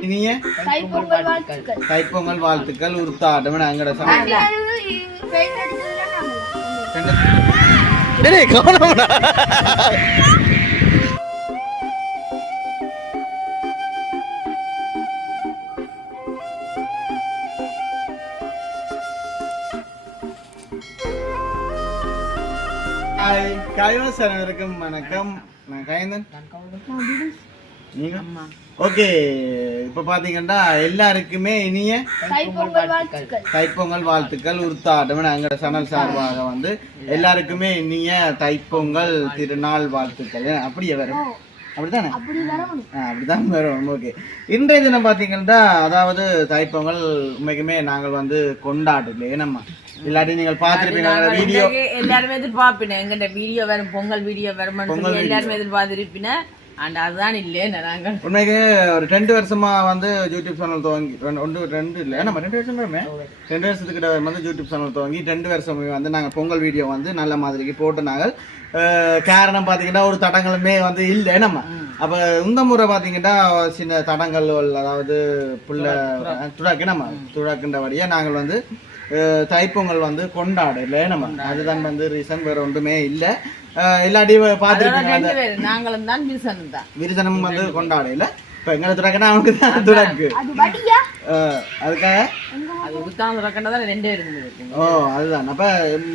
இனிய தைப்பொங்கல் வாழ்த்துக்கள். தைப்பொங்கல் வாழ்த்துக்கள் உருத்தாட்டம் அங்கட காய்வாசன் இருக்கும் வணக்கம். நான் காயந்தன் நீங்க? ஓகே இப்போ பாத்தீங்கன்னா எல்லாருக்குமே இனிய தைப்பொங்கல் வாழ்த்துக்கள். உருத்தாட்டம் அங்கட சனல் சார்பாக வந்து எல்லாருக்குமே இனிய தைப்பொங்கல் திருநாள் வாழ்த்துக்கள். அப்படியே வரும்? அப்படித்தானே? அப்படி வரணும். ஆ, அப்படிதான் வரும். ஓகே. இன்றைய தினம் பார்த்தீங்கன்னா அதாவது தைப்பொங்கல் உண்மைக்குமே நாங்கள் வந்து கொண்டாடல ஏனம்மா? இல்லாட்டி நீங்கள் பார்த்துருப்பீங்க வீடியோ எல்லாருமே எதிர்பார்ப்பின எங்கிட்ட வீடியோ வரும் பொங்கல் வீடியோ சொல்லி எல்லாருமே எதிர்பார்த்திருப்பின அண்ட் அதுதான் இல்லைன்னு நாங்கள். உண்மைக்கு ஒரு ரெண்டு வருஷமா வந்து யூடியூப் சேனல் துவங்கி ரெண்டு ரெண்டு இல்லை. நம்ம ரெண்டு வருஷம் ரெண்டு வருஷத்துக்கிட்ட வந்து யூடியூப் சேனல் துவங்கி ரெண்டு வருஷம் வந்து நாங்கள் பொங்கல் வீடியோ வந்து நல்ல மாதிரிக்கு போட்டு நாங்கள் காரணம் பார்த்தீங்கன்னா ஒரு தடங்களுமே வந்து இல்லை. நம்ம அப்போ இந்த முறை பார்த்தீங்கன்னா சின்ன தடங்கள் அதாவது புள்ள துடாக்கு நம்ம துடாக்குன்றபடியாக நாங்கள் வந்து தைப்பொங்கல் வந்து கொண்டாடல. நம்ம அதுதான் வந்து ரீசன் வேற ஒன்றுமே இல்லை. இல்லாட்டி பார்த்துருக்கீங்க. நாங்களும் தான் வில்சனும் தான். விருசனம் வந்து கொண்டாடல இப்ப எங்களை துறக்கனா அவனுக்கு தான் துறக்கு. அதுக்காக? ஓ அதுதான். அப்ப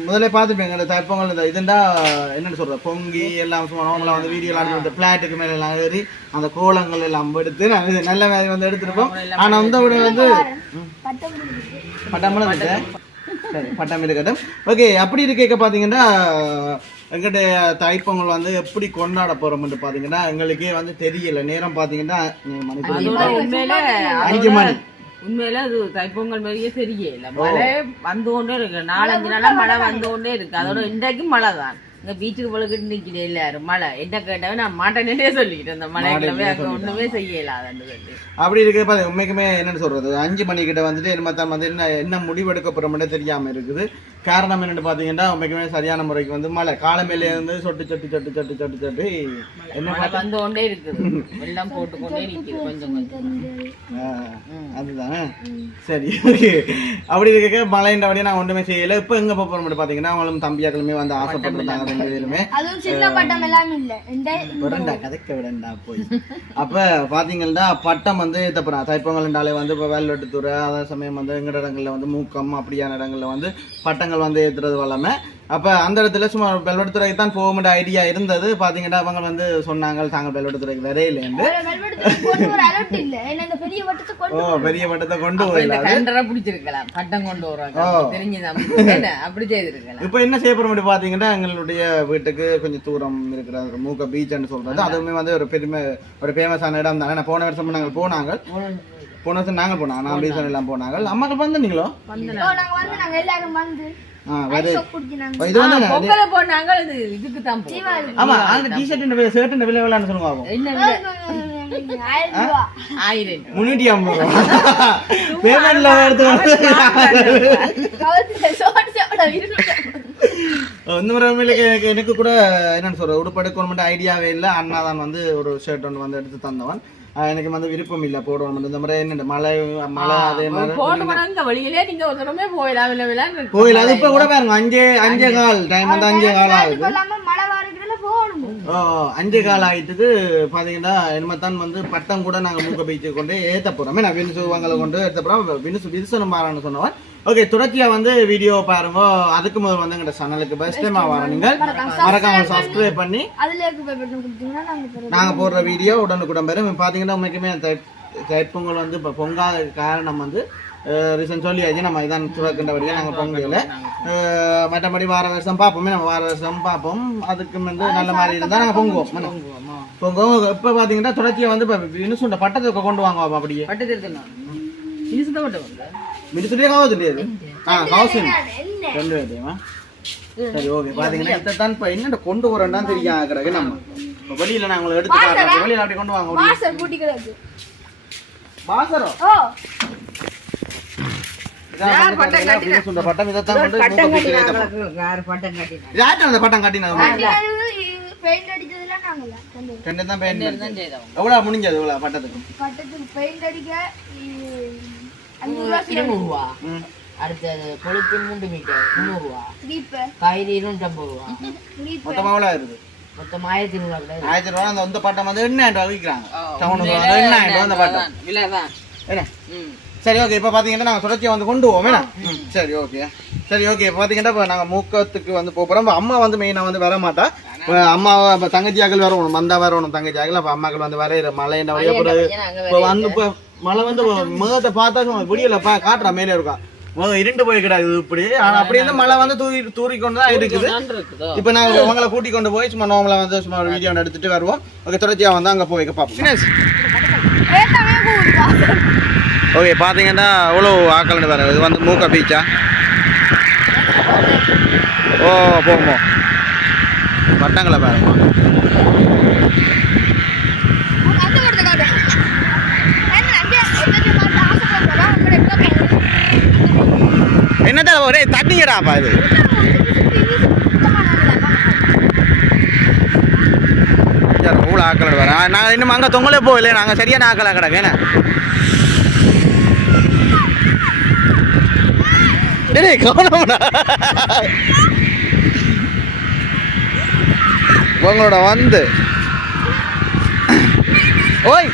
முதல்ல பார்த்துப்பேன் எங்களை தைப்பொங்கல் இந்த இதுண்டா என்னன்னு சொல்ற பொங்கி எல்லாம் சும்மா நார்மலா வந்து வீடியோ எல்லாம் பிளாட்டுக்கு மேல எல்லாம் ஏறி அந்த கோலங்கள் எல்லாம் எடுத்து நாங்கள் நல்ல மாதிரி வந்து எடுத்துருப்போம். ஆனா அந்த விட வந்து பட்டம் முடிஞ்சுது. பட்டம்பளம் இருக்கு. சரி பட்டம் இருக்கட்டும். ஓகே அப்படி இருக்க பார்த்தீங்கன்னா எங்கிட்ட தைப்பொங்கல் வந்து எப்படி கொண்டாட போறோம்னு பார்த்தீங்கன்னா எங்களுக்கே வந்து தெரியல. நேரம் உண்மையில அஞ்சு மணி. உண்மையில அது தைப்பொங்கல் மாதிரியே தெரியல. மழை வந்து கொண்டே இருக்கு. நாலஞ்சு நாளா மழை வந்து கொண்டே இருக்கு. அதோட இன்றைக்கும் மழை தான். இங்க பீச்சுக்கு பழகிட்டு நிக்கிறே எல்லாரும் மழை. என்ன கேட்டவன் நான் மாட்டேன்னே சொல்லிக்கிட்டேன் அந்த மழைக்கிழமை அங்க ஒண்ணுமே சொல்லி அப்படி இருக்க பாரு உண்மைக்குமே என்னன்னு சொல்றது? அஞ்சு மணிக்கிட்ட வந்துட்டு என்ன தான் வந்து என்ன என்ன முடிவெடுக்க போறோம்னு தெரியாம இருக்குது. காரணம் என்னன்னு பாத்தீங்கன்னா உண்மைக்குமே சரியான முறைக்கு வந்து மழை. காலமேல இருந்து சொட்டு சொட்டு சொட்டு சொட்டு சொட்டு சொட்டு. என்ன வந்து கொண்டே இருக்குது. வெள்ளம் போட்டு கொண்டே நிக்குது கொஞ்சம் கொஞ்சம். ஆ, அதுதானே. சரி ஓகே. அப்படி இருக்க மழைன்றபடியே நான் ஒன்றுமே செய்யல. இப்போ எங்க போக போறோம்னு பாத்தீங்கன்னா அவங்களும் தம்பியாக்களுமே வந்து ஆசைப்பட்டிருந்தாங்க ரெண்டு பேருமே. அதுவும் சின்ன பட்டம் எல்லாமே இல்ல. இந்த விடண்டா கதைக்க விடண்டா போய். அப்ப பாத்தீங்கன்னா பட்டம் வந்து ஏத்தப்படுறா தைப்பொங்கல்னாலே வந்து இப்போ வேல்வெட்டுத்துறை அதே சமயம் வந்து எங்கட இடங்கள்ல வந்து மூக்கம் அப்படியான இடங்கள்ல வந்து பட்டங்கள் வந்து ஏத்துறது வல்லாம. அப்ப அந்த இடத்துல சும்மா வெல்வெட்டுத்துறைக்கு தான் போக வேண்டிய ஐடியா இருந்தது. பாத்தீங்கன்னா அவங்க வந்து சொன்னாங்க தாங்கள் வெல்வெட்டுத்துறைக்கு வரையிலேருந்து இந்த பெரிய வட்டத்தை கொண்டு ஓ பெரிய பட்டத்தை கொண்டு இந்த போயிடல கண்டரை பிடிச்சிருக்கலாம். பட்டம் கொண்டு என்ன? அப்படி செய்திருக்கலாம். இப்போ என்ன செய்ய போறோம் அப்படி பாத்தீங்கன்னா எங்களுடைய வீட்டுக்கு கொஞ்சம் தூரம் இருக்கிற ஒரு மூக்க பீச்னு சொல்றது. அதுவுமே வந்து ஒரு பெருமை ஒரு ஃபேமஸான இடம் தானே. போன வருஷம் நாங்கள் போனாங்க. போன வருஷம் நாங்கள் போனோம். நான் பீசன் எல்லாம் போனாங்க. அம்மாக்கள் வந்தீங்களோ? ஓ, நாங்க வந்து நாங்க எல்லாரும் வந்து ஆ வேறு soap குடிச்சு நாங்க இது வந்து பொங்கல போனாங்க. இது இதுக்கு தான் போகும் ஆமா அந்த டிஷர்ட் விலை ஷர்ட் விலை எவ்வளோன்னு சொல்லுங்க ஆகும் என்ன விலை? ஆயிரம் ரூபா. ஆயிரம். முன்னூற்றி ஐம்பது பேமெண்ட்ல இந்த முறை உண்மையிலே எனக்கு எனக்கு கூட என்னன்னு சொல்ற உடுப்படுக்கணும் ஐடியாவே இல்லை. அண்ணா தான் வந்து ஒரு ஷர்ட் ஒன்று வந்து எடுத்து தந்தவன். எனக்கு வந்து விருப்பம் இல்லை போடணும். இந்த முறை என்ன மழை மழை அதே மாதிரி வழியிலே நீங்க ஒரு தடவை வில அது இப்ப கூட பாருங்க அஞ்சே அஞ்சே கால் டைம் வந்து அஞ்சே கால் ஆகுது. அஞ்சே கால் ஆயிட்டுது பாத்தீங்கன்னா என்னமத்தான் வந்து பட்டம் கூட நாங்க மூக்க பீச்சு கொண்டு ஏத்த போறோம். நான் வினுசு வங்களை கொண்டு ஏத்த போறோம்? வினுசு விரிசனம் மாறான்னு சொன்னவன் ஓகே தொடர்ச்சியா வந்து வீடியோ பாருங்க. அதுக்கு முதல் வந்து எங்க சேனலுக்கு பெஸ்ட் டைமா நீங்கள் மறக்காம சப்ஸ்கிரைப் பண்ணி அதுல இருக்க பேப்பர் கொடுத்தீங்கன்னா நாங்க தரோம் நாங்க போடுற வீடியோ உடனுக்குடன் பெறும் பாத்தீங்கன்னா உண்மைக்குமே தை- தைப்பொங்கல் வந்து இப்ப பொங்காத காரணம் வந்து ரீசன் சொல்லியாச்சு. நம்ம இதான் துறக்கின்றபடியாக நாங்கள் பொங்கல. மற்றபடி வார வருஷம் பார்ப்போமே நம்ம வார வருஷம் பார்ப்போம் அதுக்கு வந்து நல்ல மாதிரி இருந்தால் நாங்கள் பொங்குவோம்? பொங்குவோம்? இப்போ பார்த்தீங்கன்னா தொடர்ச்சியாக வந்து இப்போ வினுசுண்ட பட்டத்தை கொண்டு வாங்க பாப்பா அப்படியே. பட்டு காவ தெரியாது ஆ என்ன ரெண்டு பேர்த்தையுமா சரி ஓகே பார்த்தீங்கன்னா இதை தான் இப்போ என்னென்ன கொண்டு வரேன்னா தெரியும் ஆகிறக்கு நம்ம இப்போ வெளியில் நான் உங்களை எடுத்து காட்டுறேன் வெளியில் அப்படி கொண்டு வாங்க அப்படியே. வாசல் கூட்டி கிடக்கு பாசரம் ஓ பட்டம் இதைத்தான் கொண்டு பட்டம் கட்டினா பெயிண்ட் அடிச்சதுல ரெண்டு தான் பெயிண்ட் தான் முடிஞ்சது எவ்வளோ பட்டத்துக்கு பட்டத்துக்கு பெயிண்ட் அடிக்க இ- அஞ்சூறு ரூபா இருநூறு ரூபா ம் அடுத்தது கொழுப்பு மூன்று மீட்டர் காய்கறி இருநூற்றம்பது ரூபா மொத்தமாக எவ்வளோ இருக்குது மொத்தம் ஆயிரத்தி நூறு கூட ஆயிரத்தி ரூபா அந்த பட்டம் வந்து எண்ணாயிரம் ரூபா விற்கிறாங்க டவுனுக்கு வந்து எண்ணாயிரம் ரூபா அந்த பட்டம் விலைதான் என்ன சரி ஓகே இப்போ பார்த்தீங்கன்னா நாங்கள் தொடர்ச்சியாக வந்து கொண்டு போவோம் என்ன ம், சரி ஓகே சரி ஓகே இப்போ பார்த்தீங்கன்னா இப்போ நாங்கள் மூக்கத்துக்கு வந்து போகிறோம் அம்மா வந்து மெயினாக வந்து வர மாட்டா இப்போ அம்மா இப்போ தங்கச்சியாக்கள் வரணும் மந்தா வரணும் தங்கச்சியாக்கள் அப்போ அம்மாக்கள் வந்து வரையிற மழை என்ன வரைய இப்போ வந்து இப்போ மழை வந்து முகத்தை பார்த்தா விடியல பா காட்டுறா மேலே இருக்கா. முகம் இருண்டு போய் கிடாது இப்படி. ஆனால் அப்படி இருந்து மழை வந்து தூரி தூரி கொண்டு தான் இருக்குது இப்போ நாங்கள் உங்களை கூட்டி கொண்டு போய் சும்மா நார்மலாக வந்து சும்மா ஒரு வீடியோ எடுத்துட்டு வருவோம். ஓகே தொடர்ச்சியாக வந்து அங்கே போய் பார்ப்போம். ஓகே பார்த்தீங்கன்னா அவ்வளோ ஆக்கல்னு வேறு இது வந்து மூக்கா பீச்சா? ஓ போகுமோ பட்டங்களை பாருங்க அந்த கொடுத்த காட்டு என்ன அங்கே எத்தனை பார்த்து ஆசைப்படுறதா உங்களை எப்படி என்னதான் ஒரே தண்ணிங்கடாப்பா இது அவ்வளோ ஆக்கல் வேறு நாங்கள் இன்னும் அங்கே தொங்கலே போகல நாங்கள் சரியான ஆக்கலா கிடக்கு என்ன டேய் கவனம்டா உங்களோட வந்து ஓய்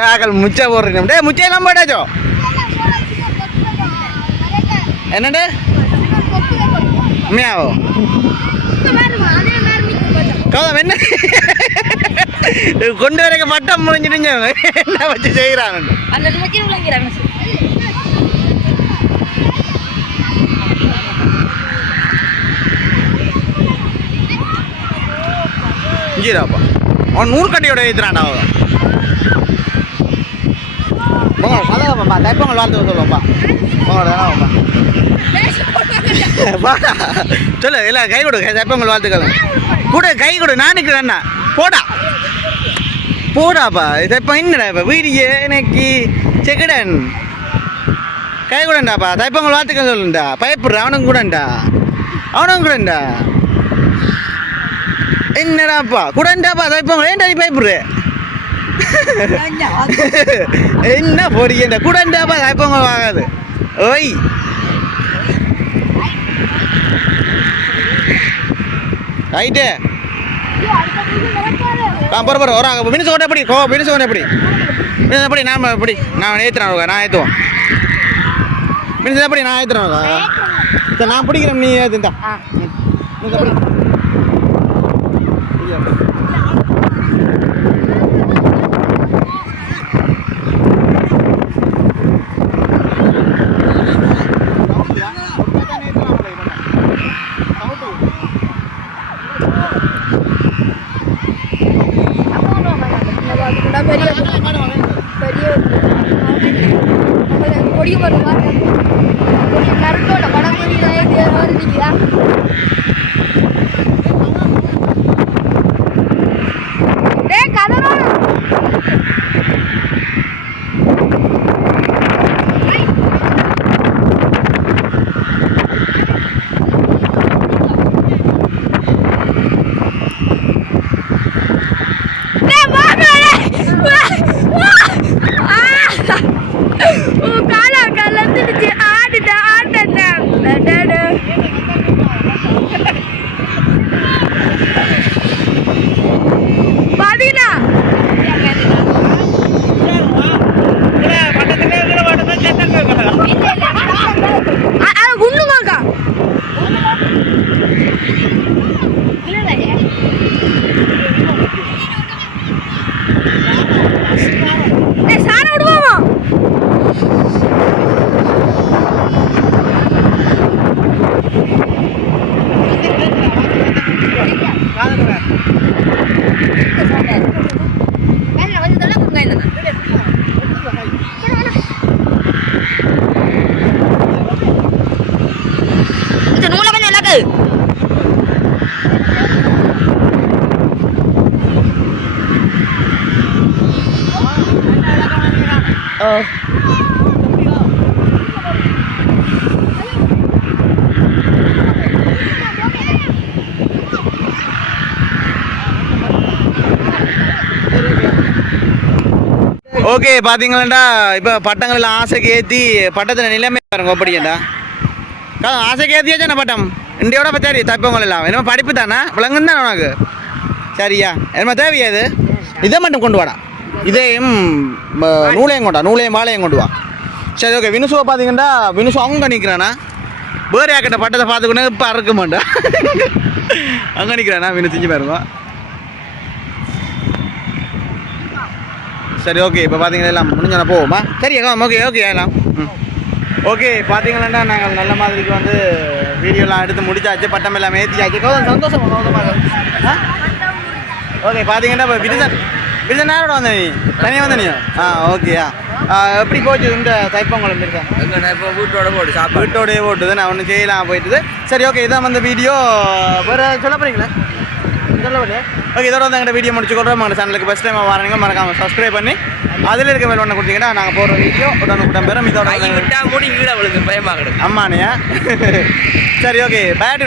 நாங்கள் முச்சை போடுறீங்க டே முச்சையெல்லாம் போட்டாச்சோ என்னண்டு உண்மையாவோ? கௌதம் என்ன? கொண்டு வரக்க பட்டம் முடிஞ்சிடுங்க என்ன வச்சு விளங்கிறாங்க இங்கேடாப்பா அவன் நூறு கட்டையோட ஏற்றுறான்டா அவன். போங்க கதவாப்பா தைப்பங்கள் வாழ்த்து வேணாம்ப்பா வாடா சொல்லு இல்லை கை கொடு தைப்பங்கள் வாழ்த்துக்கள். கூட கை கொடு நானுக்கு வேணா போடா. போடாப்பா தைப்பம் என்னடா இப்போ வீடியோ எனக்கு செக்கடன். கை கூடண்டாப்பா தைப்பங்கள் வாழ்த்துக்கள் சொல்லுண்டா. பயப்படுற அவனும் கூடண்டா. அவனும் கூடண்டா. என்னடாப்பா கூடண்டாப்பா தைப்பங்கள் ஏன்டா நீ பயப்படுற? என்ன பொடியண்டா கூடண்டாப்பா தைப்பங்கள் வாங்காது ஓய். ரைட்டு. ஆ பரவ பரவ வராங்க மினிசு கொண்டு எப்படி? கோ மினிசு கொண்டு எப்படி? மினிசு எப்படி? நான் எப்படி? நான் ஏற்றுறேன் நான் ஏற்றுவோம் மினிசு எப்படி? நான் ஏற்றுறேன் நான் பிடிக்கிறேன் நீ ஏற்றுந்தா siya. Oh. ஓகே பார்த்தீங்களாண்டா இப்போ பட்டங்களில் ஆசைக்கு ஏற்றி பட்டத்தில் நிலைமை பாருங்க அப்படியாண்டா ஆசைக்கு ஏற்றியாச்சா பட்டம்? இண்டியோட இப்போ சரி தப்பவங்கள் எல்லாம். என்னமோ படிப்பு தானே? விளங்குன்னு தானே உனக்கு? சரியா? என்னமோ தேவையாது இதை மட்டும் கொண்டு வாடா. இதையும் நூலையும் கொண்டா நூலையும் வாழையும் கொண்டு வா. சரி ஓகே வினுசுவை பார்த்தீங்கன்னா வினுசு அவங்க நிற்கிறானா வேறு யாக்கிட்ட பட்டத்தை பார்த்துக்கணும் இப்போ அறுக்க மாட்டா. அங்கே நிற்கிறானா வினு செஞ்சு பாருங்க. சரி ஓகே இப்போ பார்த்தீங்கன்னா எல்லாம் முடிஞ்சோன்னா போவோமா? சரி ஓகே ஓகே எல்லாம். ம். ஓகே பார்த்தீங்களா நாங்கள் நல்ல மாதிரிக்கு வந்து வீடியோலாம் எடுத்து முடிச்சாச்சு பட்டம் எல்லாம் ஏற்றியாச்சு கௌதம் சந்தோஷமா ஆ? ஓகே பார்த்தீங்கன்னா இப்போ விருதன் விருதன் யாரோட வந்த நீ? தனியாக வந்த நீ? ஆ ஓகேயா எப்படி போச்சு இந்த தைப்பொங்கல் விருதன் எங்க இப்போ வீட்டோட போட்டு சாப்பாடு. வீட்டோடய ஓட்டுது நான் ஒன்றும் செய்யலாம் போயிட்டுது. சரி ஓகே இதான் வந்து வீடியோ வேறு சொல்ல போறீங்களா? சொல்ல போறியா? ஓகே இதோட வந்து எங்கிட்ட வீடியோ முடிச்சு கொடுறோம். உங்கள் சேனலுக்கு ஃபஸ்ட் டைம் வரீங்க மறக்காம சப்ஸ்கிரைப் பண்ணி அதில் இருக்க மேல் ஒன்று கொடுத்தீங்கன்னா நாங்கள் போடுற வீடியோ உடனே கூட்டம் பெறும் இதோட விட்டா மூடி கீழே விழுந்து பயமா கிடக்கு. அம்மானியா சரி ஓகே பேட்டு